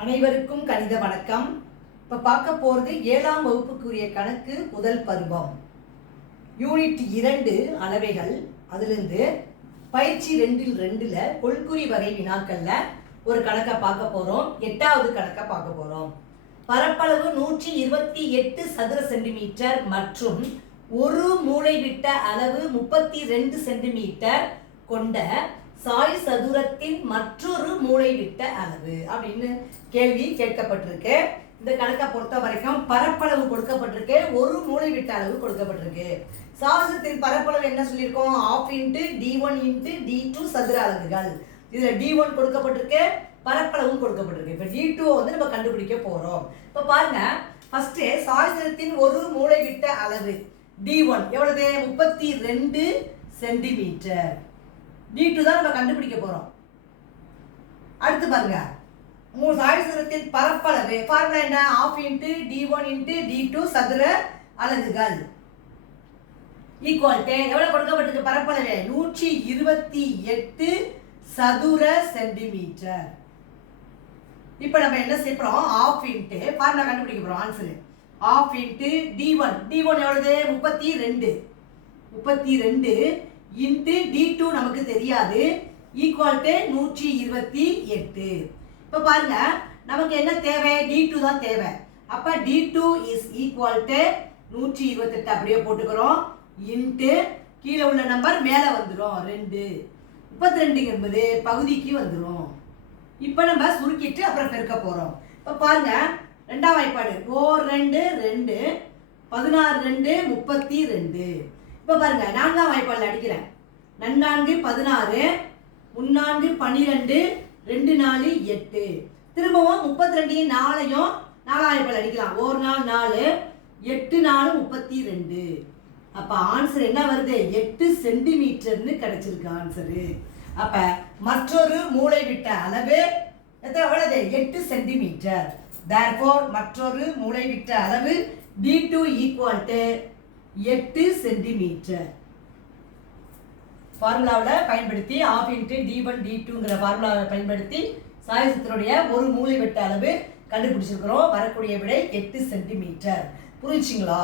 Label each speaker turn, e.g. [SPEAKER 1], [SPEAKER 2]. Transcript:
[SPEAKER 1] அனைவருக்கும் கணித வணக்கம். இப்போ பார்க்க போகிறது ஏழாம் வகுப்புக்குரிய கணக்கு முதல் பருவம். யூனிட் இரண்டு அளவைகள். அதிலிருந்து பயிற்சி ரெண்டில் ரெண்டில் கொள்குறி வகை வினாக்களில் ஒரு கணக்கை பார்க்க போகிறோம் எட்டாவது கணக்கை பார்க்க போகிறோம் பரப்பளவு நூற்றி இருபத்தி எட்டு சதுர சென்டிமீட்டர் மற்றும் ஒரு மூலைவிட்ட அளவு முப்பத்தி ரெண்டு சென்டிமீட்டர் கொண்ட சாய் சதுரத்தின் மற்றொரு மூலைவிட்ட அளவு அப்படின்னு கேள்வி கேட்கப்பட்டிருக்கு. இந்த கணக்கை பொறுத்த வரைக்கும் பரப்பளவு கொடுக்கப்பட்டிருக்கு. ஒரு மூலைவிட்ட அளவு கொடுக்கப்பட்டிருக்கு. சாகசத்தின் பரப்பளவு என்ன சொல்லியிருக்கோம்? Half into d one into d two சதுர அலகுகள். இதில் டி ஒன் கொடுக்கப்பட்டிருக்கு பரப்பளவும் கொடுக்கப்பட்டிருக்கு. இப்போ டி டூ வந்து நம்ம கண்டுபிடிக்க போகிறோம் இப்போ பாருங்க ஃபஸ்ட்டு சாகசத்தின் ஒரு மூலைவிட்ட அளவு டி ஒன் எவ்வளவு? முப்பத்தி ரெண்டு சென்டிமீட்டர். டி டூ தான் நம்ம கண்டுபிடிக்க போகிறோம் அடுத்து பாருங்க. மூணு சாய்சரத்தின் பரப்பளவு ஃபார்முலா என்ன? Half into d one into d two சதுர அலகுகள். ஈக்குவல் எவ்வளோ கொடுக்கப்பட்டிருக்கு? பரப்பளவு? நூற்றி இருபத்தி எட்டு சதுர சென்டிமீட்டர் இப்போ நம்ம என்ன செய்யறோம் ஆஃப் இன்ட்டு ஃபார்முலா கண்டுபிடிக்க போகிறோம் answer half into d one d one எவ்வளவு? முப்பத்தி ரெண்டு. முப்பத்தி ரெண்டு இன்ட்டு டி டூ நமக்கு தெரியாது. ஈக்குவல் டு நூற்றி இருபத்தி எட்டு. இப்போ பாருங்க நமக்கு என்ன தேவை? டி டூ தான் தேவை. அப்போ d two is equal to நூற்றி இருபத்தெட்டு அப்படியே போட்டுக்கிறோம். இன்ட்டு கீழே உள்ள நம்பர் மேலே வந்துடும் ரெண்டு. முப்பத்தி ரெண்டுங்க என்பது பகுதிக்கு வந்துடும் இப்போ நம்ம சுருக்கிட்டு அப்புறம் பெருக்க போகிறோம் இப்போ பாருங்க ரெண்டாம் வாய்ப்பாடு. ஓர் ரெண்டு ரெண்டு. பதினாறு ரெண்டு முப்பத்தி ரெண்டு. இப்போ பாருங்க நான்காம் வாய்ப்பாடில் அடிக்கிறேன். நன்னான்கு பதினாறு முன்னான்கு பன்னிரெண்டு ரெண்டு நாலு எட்டு. திரும்பவும் முப்பத்தி ரெண்டையும் நாளையும் நாலாம் அடிக்கலாம். ஒரு நாள் நாலு எட்டு நாலு முப்பத்தி ரெண்டு அப்போ ஆன்சர் என்ன வருது? எட்டு சென்டிமீட்டர்னு கிடைச்சிருக்கு ஆன்சரு அப்போ மற்றொரு மூளை விட்ட அளவு எத்தனை எவ்வளவு எட்டு சென்டிமீட்டர். தேர்ஃபோர் மற்றொரு மூளை விட்ட அளவு டி டூ ஈக்குவல் டு எட்டு சென்டிமீட்டர் ஃபார்முலாவில் பயன்படுத்தி half into d one d டூங்கிற ஃபார்முலாவை பயன்படுத்தி சாயசத்தினுடைய ஒரு மூளை வெட்ட அளவு கண்டுபிடிச்சிருக்கிறோம். வரக்கூடிய விடை எட்டு சென்டிமீட்டர் புரிஞ்சுங்களா?